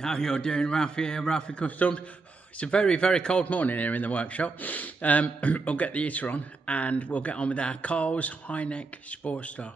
How you're doing, Ralfy here, Ralfy Customs. It's a very, very cold morning here in the workshop. We'll get the heater on and we'll get on with our Carl's high neck Sportster.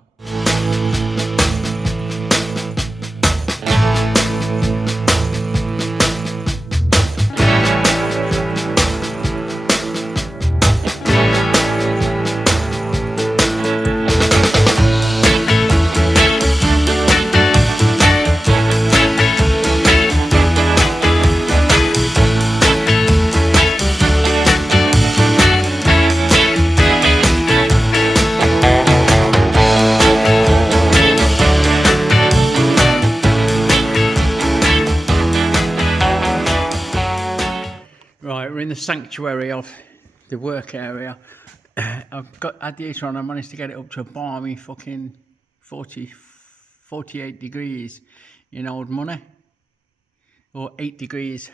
Right, we're in the sanctuary of the work area. I've had the heater on. I managed to get it up to a balmy fucking 48 degrees in old money, or 8 degrees.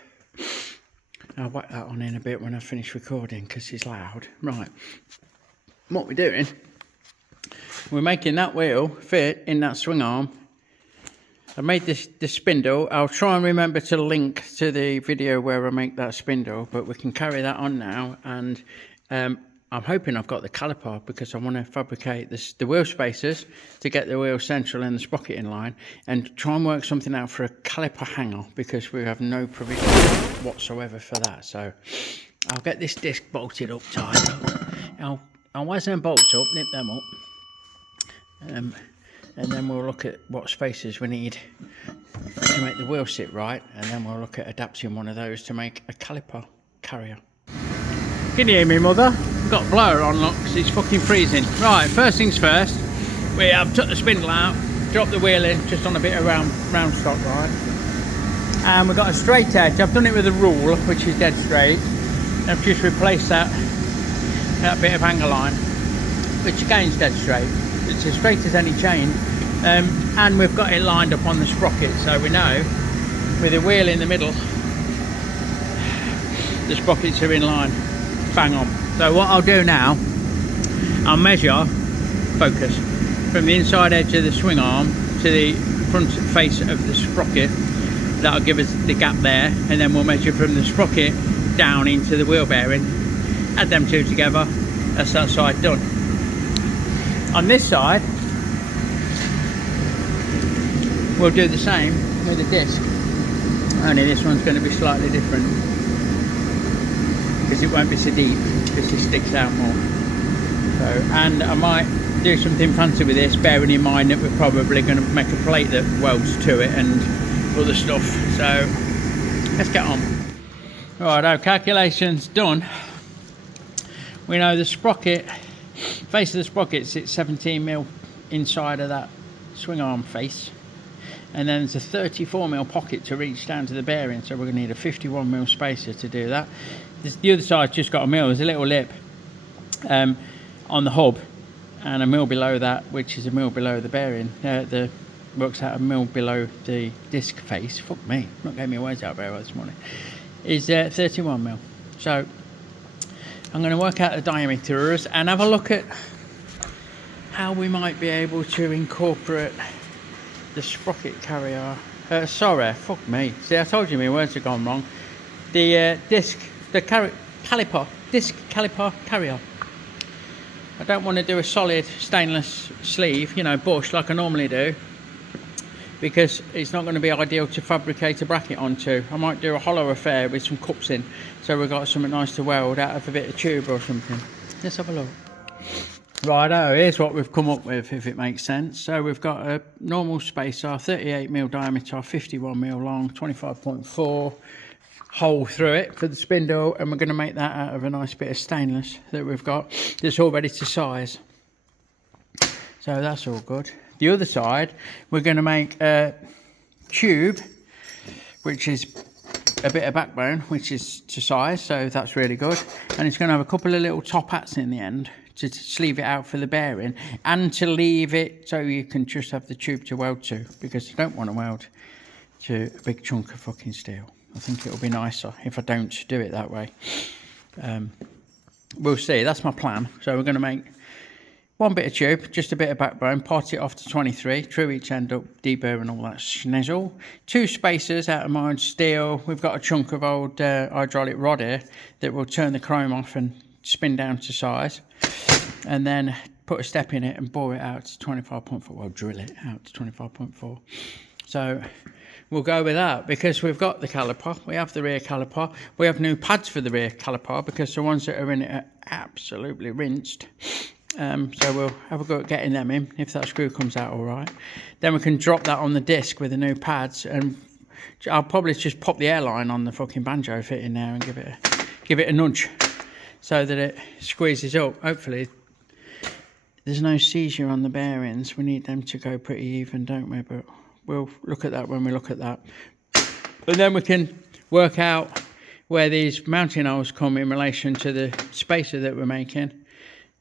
I'll whack that on in a bit when I finish recording because it's loud. Right, what we're doing, we're making that wheel fit in that swing arm. I made this spindle. I'll try and remember to link to the video where I make that spindle, but we can carry that on now. And I'm hoping I've got the caliper because I want to fabricate the wheel spacers to get the wheel central and the sprocket in line, and try and work something out for a caliper hanger because we have no provision whatsoever for that. So I'll get this disc bolted up tight. I'll waz them bolts up, nip them up. And then we'll look at what spacers we need to make the wheel sit right, and then we'll look at adapting one of those to make a caliper carrier. Can you hear me, mother? I've got a blower on lock because it's fucking freezing. Right, first things first, we have took the spindle out, dropped the wheel in just on a bit of round stock, right? And we've got a straight edge. I've done it with a rule, which is dead straight. And I've just replaced that bit of hanger line, which again is dead straight. It's as straight as any chain, and we've got it lined up on the sprocket, so we know with the wheel in the middle the sprockets are in line, bang on. So what I'll do now, I'll measure focus from the inside edge of the swing arm to the front face of the sprocket. That'll give us the gap there, and then we'll measure from the sprocket down into the wheel bearing, add them two together. That's that side done. On this side, we'll do the same with the disc, only this one's going to be slightly different because it won't be so deep because it sticks out more. So, and I might do something fancy with this, bearing in mind that we're probably going to make a plate that welds to it and other stuff. So let's get on. Right, our calculations done. We know the sprocket, face of the sprocket sits 17mm inside of that swing arm face, and then there's a 34mm pocket to reach down to the bearing, so we're going to need a 51mm spacer to do that. The other side's just got a mill. There's a little lip on the hub and a mill below that, which is a mill below the bearing. The works out a mill below the disc face. Fuck me, not getting my words out very well this morning. Is 31mm. So I'm going to work out the diameters and have a look at how we might be able to incorporate the sprocket carrier. Sorry, fuck me. See, I told you my words have gone wrong. The disc caliper carrier. I don't want to do a solid stainless sleeve, you know, bush like I normally do, because it's not going to be ideal to fabricate a bracket onto. I might do a hollow affair with some cups in, so we've got something nice to weld out of a bit of tube or something. Let's have a look. Righto, here's what we've come up with, if it makes sense. So we've got a normal spacer, 38mm diameter, 51mm long, 25.4 hole through it for the spindle, and we're going to make that out of a nice bit of stainless that we've got that's all ready to size. So that's all good. The other side, we're going to make a tube, which is a bit of backbone, which is to size, so that's really good. And it's going to have a couple of little top hats in the end to sleeve it out for the bearing, and to leave it so you can just have the tube to weld to, because you don't want to weld to a big chunk of fucking steel. I think it'll be nicer if I don't do it that way. We'll see. That's my plan. So we're going to make one bit of tube, just a bit of backbone, part it off to 23, true each end up, deburr and all that schnizzle. 2 spacers out of mild steel. We've got a chunk of old hydraulic rod here that will turn the chrome off and spin down to size. And then put a step in it and bore it out to 25.4, well, drill it out to 25.4. So we'll go with that because we've got the caliper, we have the rear caliper, we have new pads for the rear caliper because the ones that are in it are absolutely rinsed. So we'll have a go at getting them in if that screw comes out all right. Then we can drop that on the disc with the new pads, and I'll probably just pop the airline on the fucking banjo fit in there and give it a nudge so that it squeezes up. Hopefully there's no seizure on the bearings. We need them to go pretty even, don't we? But we'll look at that when we look at that. And then we can work out where these mounting holes come in relation to the spacer that we're making,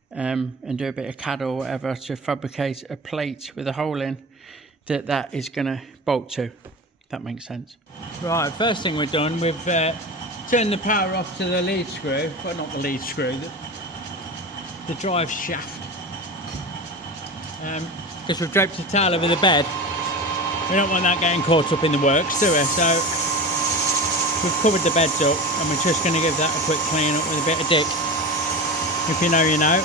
and do a bit of CAD or whatever to fabricate a plate with a hole in that is going to bolt to. That makes sense. Right, first thing we've done, we've turned the power off to the lead screw. Well, not the lead screw, the drive shaft. Because we've draped the towel over the bed. We don't want that getting caught up in the works, do we? So we've covered the beds up and we're just going to give that a quick clean up with a bit of dip. If you know, you know.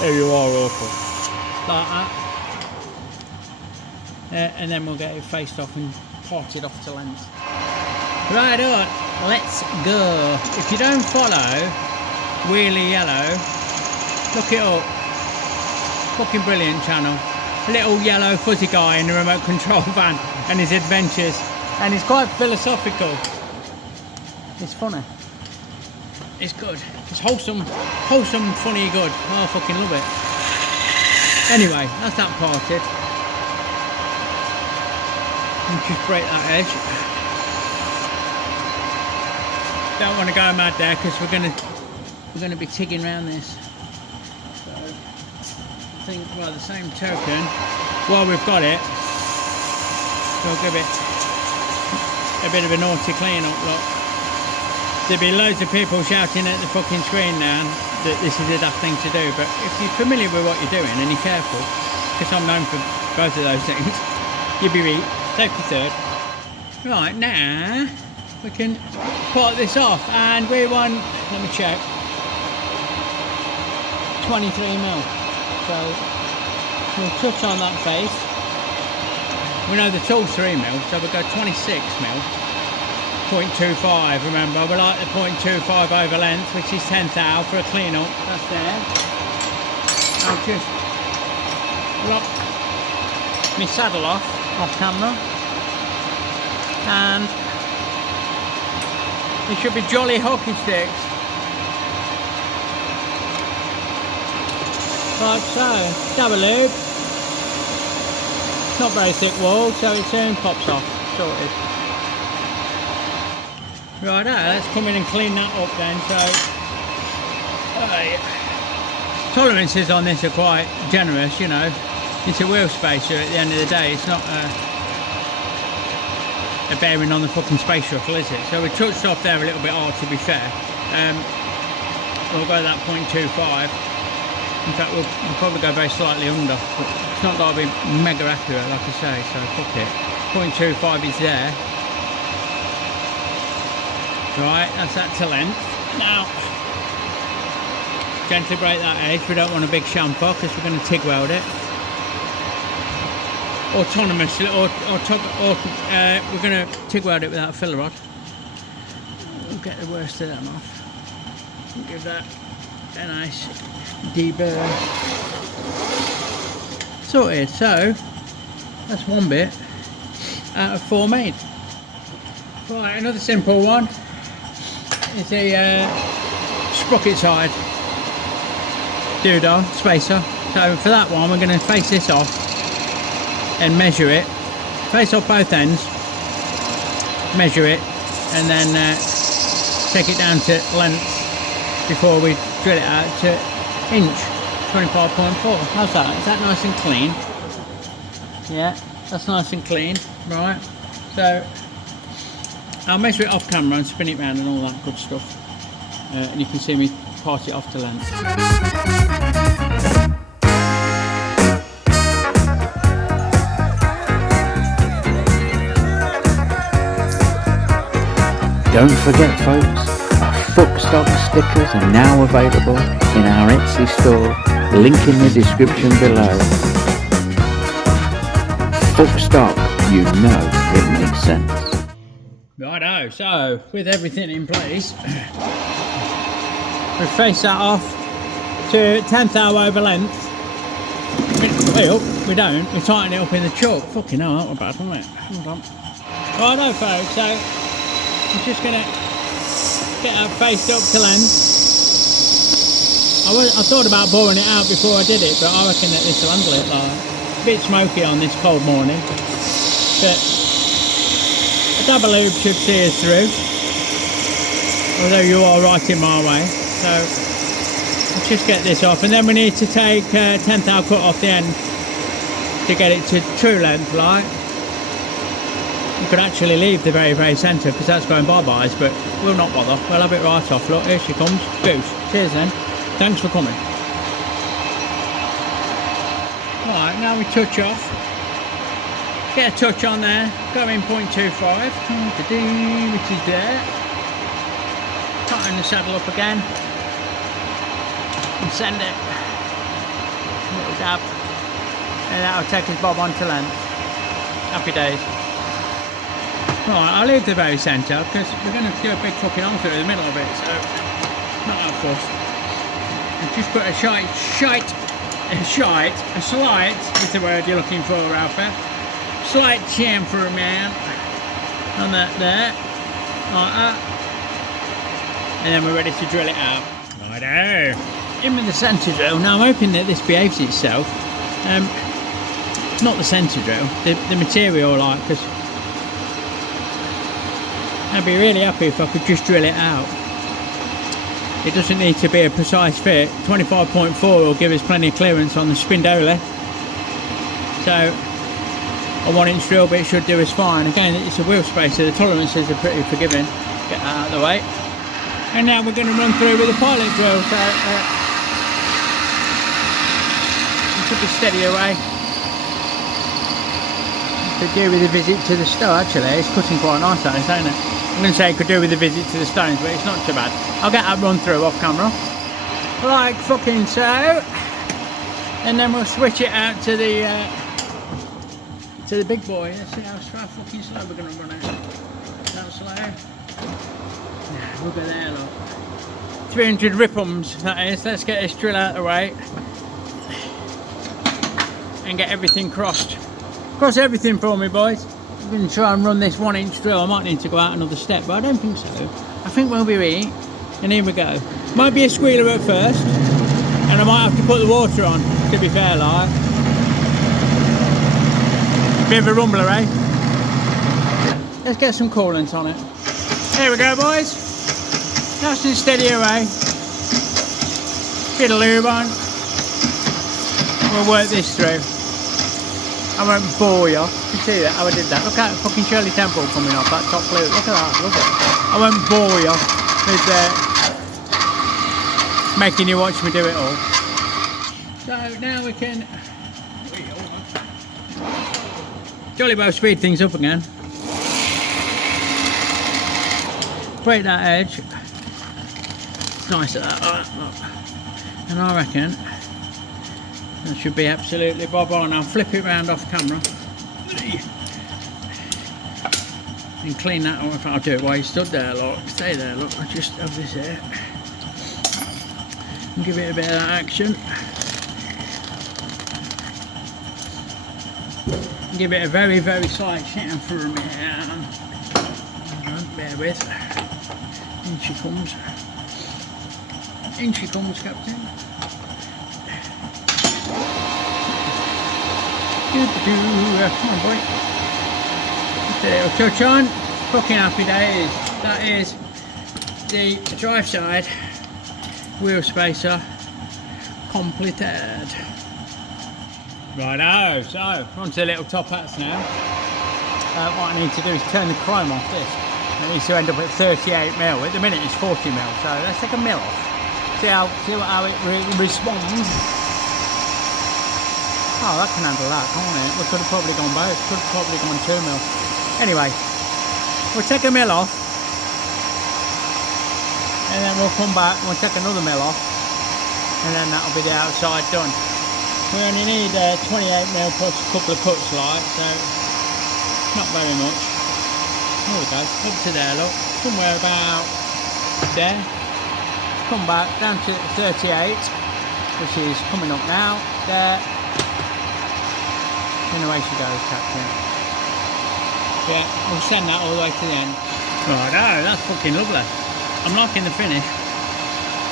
There you are, awful. Like that. And then we'll get it faced off and parted off to length. Right on, let's go. If you don't follow Wheelie Yellow, look it up. Fucking brilliant channel. A little yellow fuzzy guy in a remote control van and his adventures. And he's quite philosophical. It's funny. It's good. It's wholesome, funny, good. Oh, I fucking love it. Anyway, that's that parted. And just break that edge. Don't want to go mad there because we're gonna be tigging around this. So I think by the same token, while we've got it, we'll give it a bit of a naughty clean up look. There'll be loads of people shouting at the fucking screen now that this is a daft thing to do, but if you're familiar with what you're doing and you're careful, because I'm known for both of those things, you'll be right. Safety third. Right, now we can part this off, and we want, let me check, 23mm. So we'll touch on that face. We know the tool's 3mm, so we'll go 26mm. 0.25, remember, we like the 0.25 over length, which is 10th out for a clean up. That's there. I'll just lock my saddle off camera, and it should be jolly hockey sticks. Like so. Double loop. It's not very thick wall, so it soon pops off. Sorted. Right, let's come in and clean that up then. So tolerances on this are quite generous, you know. It's a wheel spacer at the end of the day. It's not a bearing on the fucking space shuttle, is it? So we touched off there a little bit hard, to be fair. We'll go that 0.25. In fact, we'll probably go very slightly under, but it's not got to be mega accurate, like I say, so fuck it. 0.25 is there. Right, that's that to length. Now, gently break that edge. We don't want a big chamfer because we're going to TIG weld it. Autonomously, we're going to TIG weld it without a filler rod. We'll get the worst of them off. We'll give that a nice deburr. Sorted. So that's one bit out of 4 made. Right, another simple one is a sprocket side doodah spacer. So for that one, we're going to face this off and measure it, face off both ends, measure it, and then take it down to length before we drill it out to inch. 25.4. How's that? Is that nice and clean? Yeah, that's nice and clean. Right, so I'll measure it off camera and spin it round and all that good stuff, and you can see me part it off to length. Don't forget folks, our Footstock stickers are now available in our Etsy store, link in the description below. Footstock, you know it makes sense. Righto, so with everything in place, we face that off to 1/10 over length. Well, we don't, we tighten it up in the chalk. Fucking hell, that was bad, wasn't it? Hold on. Righto folks, so I'm just going to get that faced up to length. I thought about boring it out before I did it, but I reckon that this will handle it. Like, a bit smoky on this cold morning, but a dab of lube should see us through, although you are right in my way. So let's just get this off, and then we need to take 1/10 cut off the end to get it to true length. Like, you could actually leave the very centre because that's going bye-byes, but we'll not bother. We'll have it right off. Look, here she comes. Goose. Cheers then. Thanks for coming. Right, now we touch off. Get a touch on there. Go in 0.25, which is there. Tighten the saddle up again. And send it. A little dab. And that'll take his bob onto length. Happy days. Right, I'll leave the very centre because we're going to do a big fucking on through the middle of it, so not that fussed. And just put a slight is the word you're looking for, Ralphy. Slight chamfer man on that there, like that. And then we're ready to drill it out. Righto. In with the centre drill. Now I'm hoping that this behaves itself. Not the centre drill, the material, like, because I'd be really happy if I could just drill it out. It doesn't need to be a precise fit. 25.4 will give us plenty of clearance on the spindoli. So a 1-inch drill bit should do us fine. Again, it's a wheel spacer, the tolerances are pretty forgiving. Get that out of the way. And now we're going to run through with a pilot drill. So it should be steady away. Could do with a visit to the store. Actually, it's cutting quite nice on it, isn't it? I'm going to say it could do with a visit to the stones, but it's not too bad. I'll get that run through off camera, like fucking so, and then we'll switch it out to the big boy. Let's see how fucking slow we're going to run it. That slow? Yeah, we'll go there, look. 300 ripums, that is. Let's get this drill out of the way and get everything crossed. Cross everything for me, boys. I'm going to try and run this 1-inch drill. I might need to go out another step, but I don't think so. I think we'll be right. And here we go. Might be a squealer at first, and I might have to put the water on, to be fair, like. Bit of a rumbler, eh? Let's get some coolant on it. Here we go, boys. Nice and steady away. Bit of lube on. We'll work this through. I won't bore you. You can see that, how I did that. Look at fucking Shirley Temple coming off that top flute. Look at that, look at it. I won't bore you with making you watch me do it all. So now we can jolly well speed things up again. Break that edge. Nice at that. And I reckon that should be absolutely bob on. I'll flip it round off camera and clean that off. I'll do it while you stood there, look. Stay there, look. I'll just have this here and give it a bit of that action. Give it a very slight chamfer around. Bear with. In she comes. In she comes, Captain. Come on, boy. Just a little touch on. Fucking happy days. That is the drive side wheel spacer completed. Righto, so onto the little top hats now. What I need to do is turn the chrome off this. It needs to end up at 38mm. At the minute it's 40mm, so let's take a mil off. See how it responds. Oh, that can handle that, can't it? We could have probably gone both. Could have probably gone 2mm. Anyway, we'll take a mil off and then we'll come back and we'll take another mill off, and then that'll be the outside done. We only need 28mm plus a couple of cuts like, so not very much. There we go, up to there, look, somewhere about there. Come back down to 38, which is coming up now, there. And away she goes, Captain. Yeah, we'll send that all the way to the end. Right, oh, that's fucking lovely. I'm liking the finish.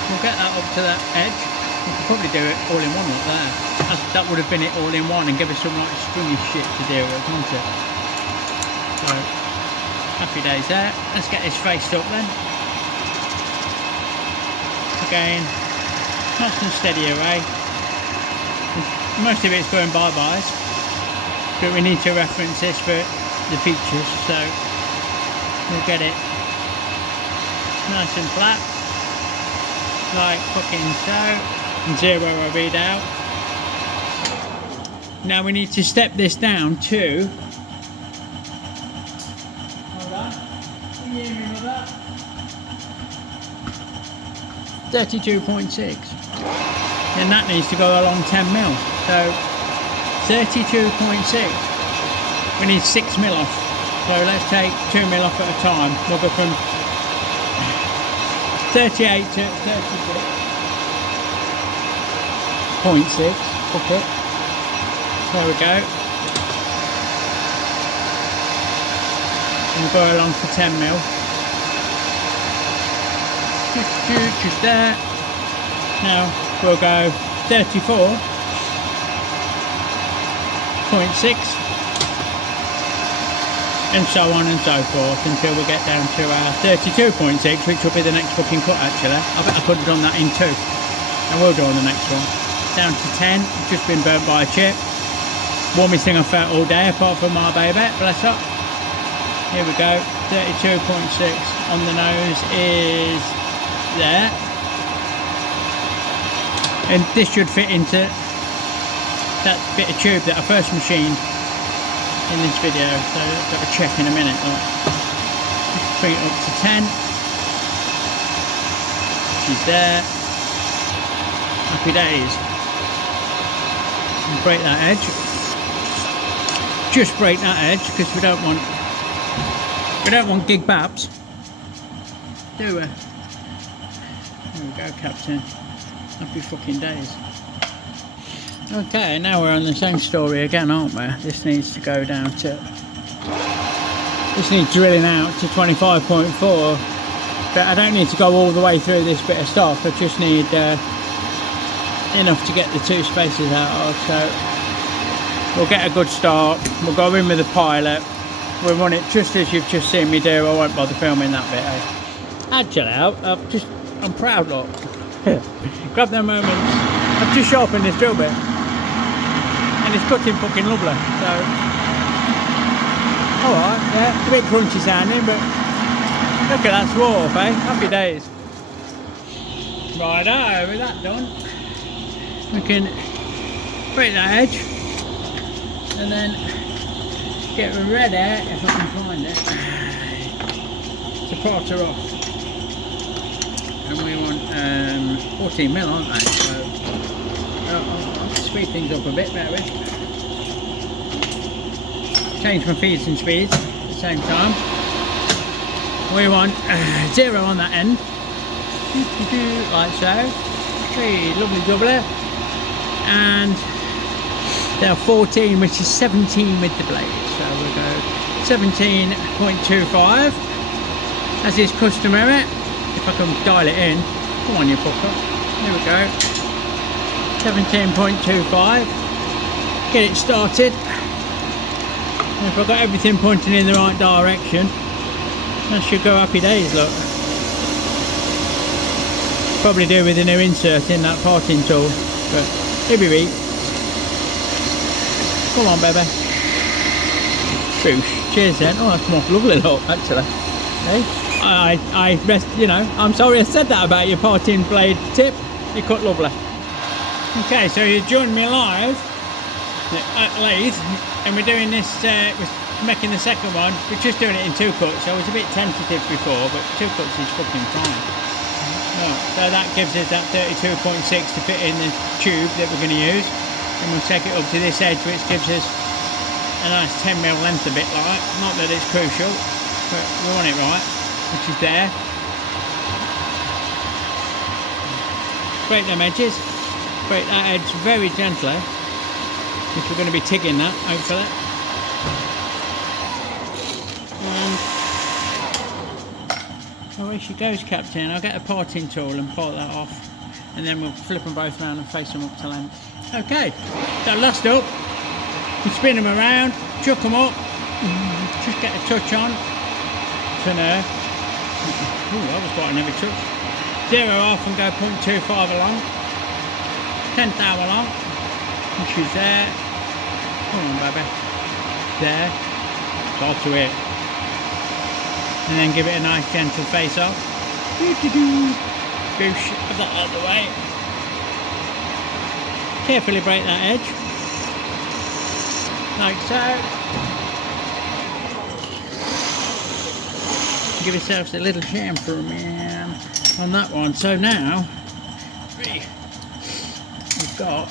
We'll get that up to that edge. We could probably do it all in one up there. That would have been it all in one and give us some like stringy shit to deal with, wouldn't it? So, happy days there. Let's get this faced up then. Again, nice and steady away. Most of it's going bye-byes, but we need to reference this for the features, so we'll get it nice and flat, like fucking so, and 0 I read out. Now we need to step this down to, hold on, can you hear me with that? 32.6, and that needs to go along 10mm, so 32.6, we need 6mm off, so let's take 2mm off at a time. We'll go from 38 to 36.6, hook it, there we go, and we'll go along for 10mm. Just there. Now we'll go 34.6 and so on and so forth until we get down to our 32.6, which will be the next fucking cut actually. I bet I could have done that in 2. I will do on the next one. Down to 10, just been burnt by a chip. Warmest thing I've felt all day apart from my baby, bless her. Here we go, 32.6 on the nose is there, and this should fit into that bit of tube that I first machined in this video, so I've got to check in a minute. Just bring it up to 10, she's there, happy days. And break that edge, just break that edge because we don't want gig babs, do we? There we go, Captain. Happy fucking days. Okay, now we're on the same story again, aren't we? This needs to go down to... This needs drilling out to 25.4. But I don't need to go all the way through this bit of stuff. I just need enough to get the 2 spaces out of. So we'll get a good start. We'll go in with the pilot. We'll run it just as you've just seen me do. I won't bother filming that bit. Actually, I'm proud, look. Grab them moments. I've just sharpened this drill bit, and it's cutting fucking lovely. So, alright, yeah, it's a bit crunchy sounding, but look at that swarf, eh? Happy days. Righto, with that done, we can break that edge, and then get ready, if I can find it, to part her off. And we want 14mm, aren't they? So I'll speed things up a bit, bear with. Change my feeds and speeds at the same time. We want 0 on that end, like so. Hey, lovely jubbly. And there are 14, which is 17 with the blade. So we'll go 17.25 as is customary. If I can dial it in, come on you fucker, there we go, 17.25, get it started, and if I've got everything pointing in the right direction, that should go happy days, look. Probably do with a new insert in that parting tool, but here we be. Come on baby, boosh, cheers then. Oh, that's more lovely look actually, hey? You know, I'm sorry I said that about your parting blade tip. You cut lovely. Okay, so you joined me live at lathe, and we're doing this. We're making the second one. We're just doing it in 2 cuts. So I was a bit tentative before, but 2 cuts is fucking fine. Right, so that gives us that 32.6 to fit in the tube that we're going to use, and we'll take it up to this edge, which gives us a nice 10mm length a bit like. Not that it's crucial, but we want it right, which is there. Break them edges, break that edge very gently, if we're going to be tigging that, hopefully. And away she goes, Captain. I'll get a parting tool and part that off, and then we'll flip them both around and face them up to length. Okay, so last up, we spin them around, chuck them up, just get a touch on for now. Ooh, that was quite a heavy touch. 0 off and go 0.25 along, 10th hour along, which is there. Come on, baby. There. Start to it. And then give it a nice gentle face off. Boosh, put that out of the way. Carefully break that edge. Like so. Give yourselves a little chamfer, man, on that one. So now we've got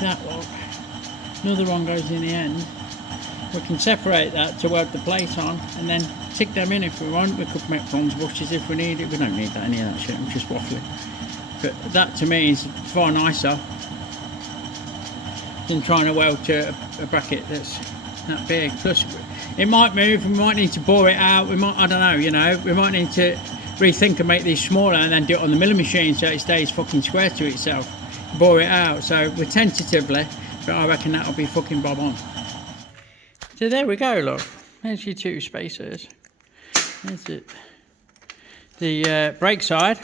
that one. Another one goes in the end. We can separate that to weld the plate on, and then tick them in if we want. We could make bronze bushes if we need it. We don't need that, any of that shit. I'm just waffling. But that to me is far nicer than trying to weld to a bracket that's that big. Plus, it might move. We might need to bore it out. We might, I don't know. You know, we might need to rethink and make these smaller, and then do it on the milling machine so it stays fucking square to itself. Bore it out. So we're tentatively, but I reckon that'll be fucking bob on. So there we go, look. There's your two spacers. There's it. The brake side,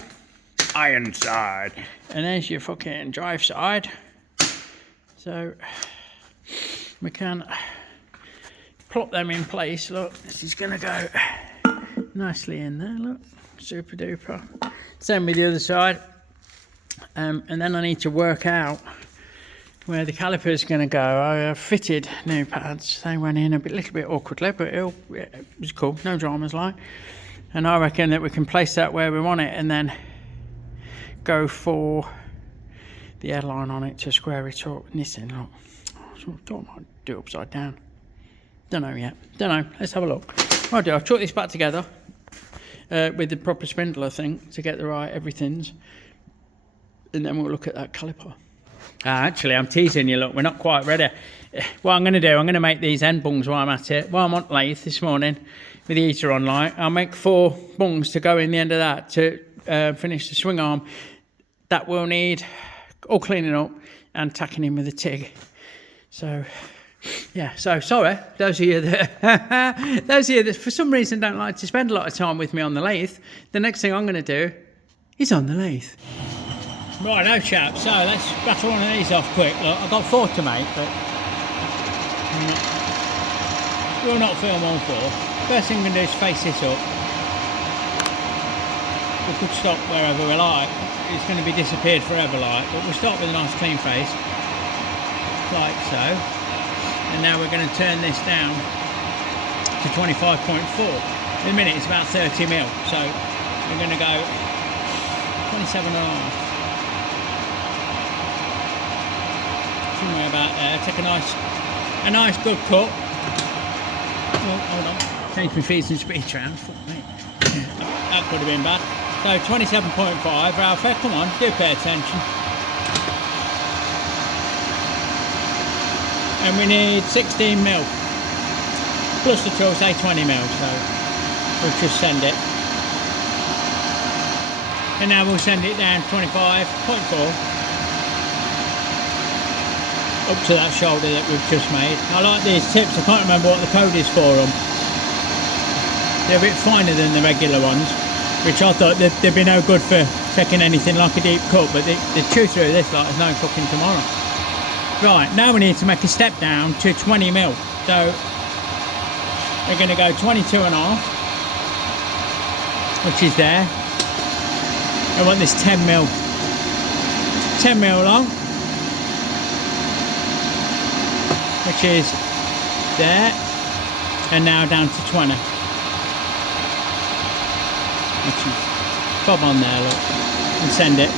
iron side, and there's your fucking drive side. So we can plop them in place. Look, this is gonna go nicely in there. Look, super duper. Same with the other side. And then I need to work out where the caliper is going to go. I have fitted new pads. They went in a little bit awkwardly, but it was cool. No dramas like. And I reckon that we can place that where we want it, and then go for the airline on it to square it up. Listen, look, I thought I might do it upside down. Don't know yet. Don't know. Let's have a look. Right, I'll chuck this back together with the proper spindle, I think, to get the right everything's, and then we'll look at that caliper. Actually, I'm teasing you, look, we're not quite ready. What I'm going to do, I'm going to make these end bungs while I'm at it. While I'm on lathe this morning with the heater on light, I'll make 4 bungs to go in the end of that to finish the swing arm. That will need all cleaning up and tacking in with a TIG. So, yeah, so sorry, those of you that for some reason don't like to spend a lot of time with me on the lathe, the next thing I'm going to do is on the lathe. Right, no chaps, so let's battle one of these off quick. Look, I've got 4 to make, but we'll not film all 4. First thing we're going to do is face this up. We could stop wherever we like. It's going to be disappeared forever like, but we'll start with a nice clean face, like so. And now we're going to turn this down to 25.4. In a minute it's about 30mm, so we're going to go 27.5. Somewhere about there. Take a nice good cut. Oh, hold on. Change my feeds and speech around. Fuck me. Yeah, that could have been bad. So 27.5. Ralfy, come on, do pay attention. And we need 16mm. Plus the tool, say 20mm. So we'll just send it. And now we'll send it down 25.4. Up to that shoulder that we've just made. I like these tips. I can't remember what the code is for them. They're a bit finer than the regular ones, which I thought they'd be no good for taking anything like a deep cut, but they chew through this like there's no fucking tomorrow. Right, now we need to make a step down to 20mm. So we're going to go 22.5, which is there. I want this 10mm long, which is there, and now down to 20, which is bob on there, look, and send it.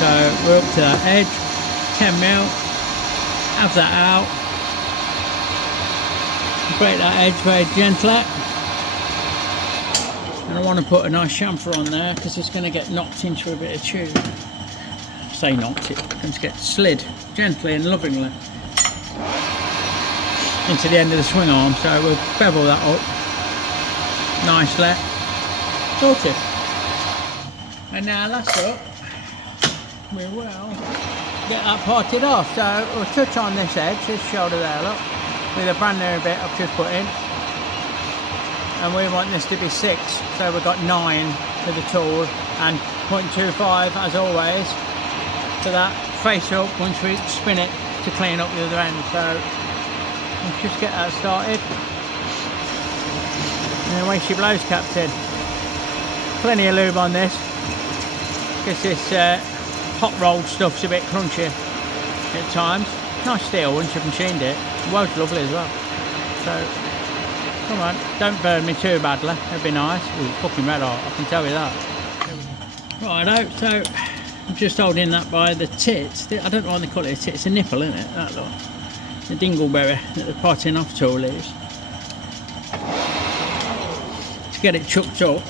So we're up to that edge, 10mm, have that out, break that edge very gently, and I want to put a nice chamfer on there because it's going to get knocked into a bit of tube. Say knocked, it's going to get slid gently and lovingly into the end of the swing arm, so we'll bevel that up nicely, sorted. And now last up, we will get that parted off. So we'll touch on this edge, this shoulder there, look, with a brand new bit I've just put in, and we want this to be 6, so we've got 9 for the tool and 0.25 as always for that face up once we spin it to clean up the other end. So let's just get that started. And away she blows, Captain. Plenty of lube on this because this hot rolled stuff's a bit crunchy at times. Nice steel once you've machined it. The weld's lovely as well. So come on, don't burn me too badly, that'd be nice. Ooh, fucking red hot, I can tell you that. Righto, so I'm just holding that by the tits. I don't know why they call it a tit, it's a nipple, isn't it? That look. The dingleberry that the parting off tool is. To get it chucked up.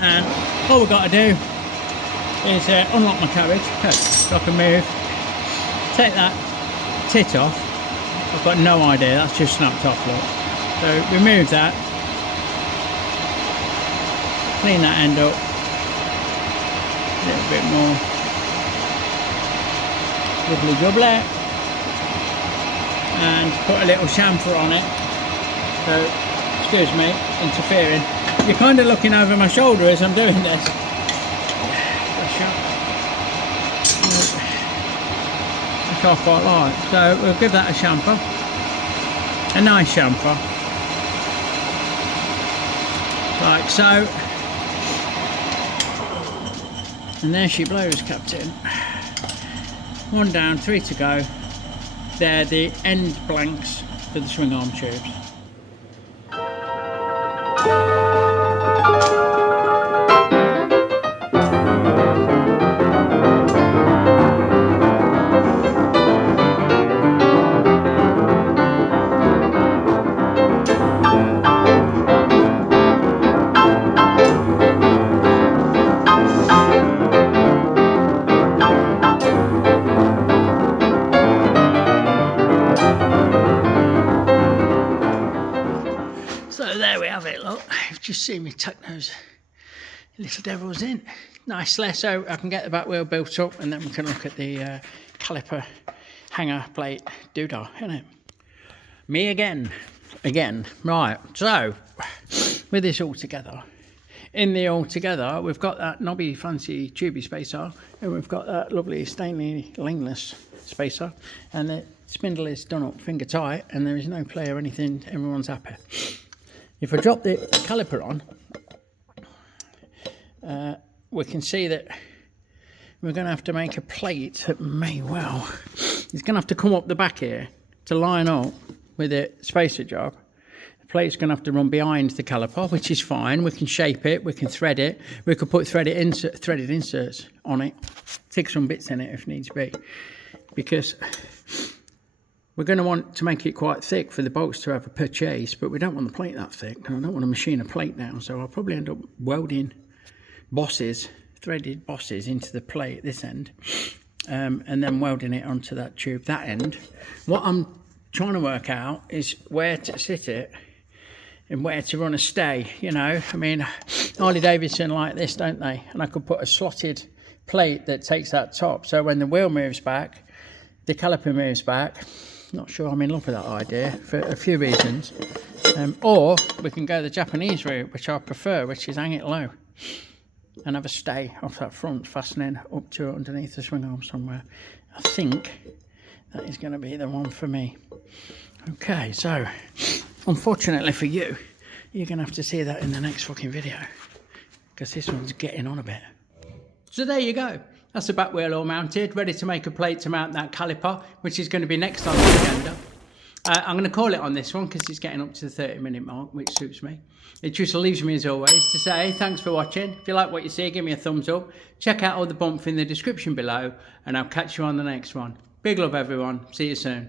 And all we've got to do is unlock my carriage, so I can move, take that tit off. I've got no idea, that's just snapped off, look. So remove that, clean that end up a little bit more, wibbly jubbly, and put a little chamfer on it. So, excuse me, interfering. You're kind of looking over my shoulder as I'm doing this. Which I quite like. So we'll give that a chamfer. A nice chamfer. Like so. And there she blows, Captain. 1 down, 3 to go. They're the end blanks for the swing arm tubes. Just see me tuck those little devils in nicely, so I can get the back wheel built up, and then we can look at the caliper hanger plate doodah, innit? Me again, right. So with this all together, we've got that knobby fancy tubey spacer, and we've got that lovely stainless langless spacer, and the spindle is done up finger tight, and there is no play or anything. Everyone's happy. If I drop the caliper on, we can see that we're going to have to make a plate that may well, it's going to have to come up the back here to line up with the spacer job. The plate's going to have to run behind the caliper, which is fine. We can shape it, we can thread it, we could put threaded inserts on it, stick some bits in it if needs be, because we're going to want to make it quite thick for the bolts to have a purchase, but we don't want the plate that thick, and I don't want to machine a plate down, so I'll probably end up welding bosses, threaded bosses into the plate this end, and then welding it onto that tube that end. What I'm trying to work out is where to sit it and where to run a stay, you know. I mean, Harley-Davidson like this, don't they? And I could put a slotted plate that takes that top, so when the wheel moves back, the caliper moves back. Not sure I'm in love with that idea for a few reasons. Or we can go the Japanese route, which I prefer, which is hang it low and have a stay off that front, fastening up to underneath the swing arm somewhere. I think that is going to be the one for me. Okay, so unfortunately for you, you're going to have to see that in the next fucking video, because this one's getting on a bit. So there you go. That's the back wheel all mounted, ready to make a plate to mount that caliper, which is going to be next on the agenda. I'm going to call it on this one because it's getting up to the 30-minute mark, which suits me. It just leaves me, as always, to say thanks for watching. If you like what you see, give me a thumbs up. Check out all the bumps in the description below, and I'll catch you on the next one. Big love, everyone. See you soon.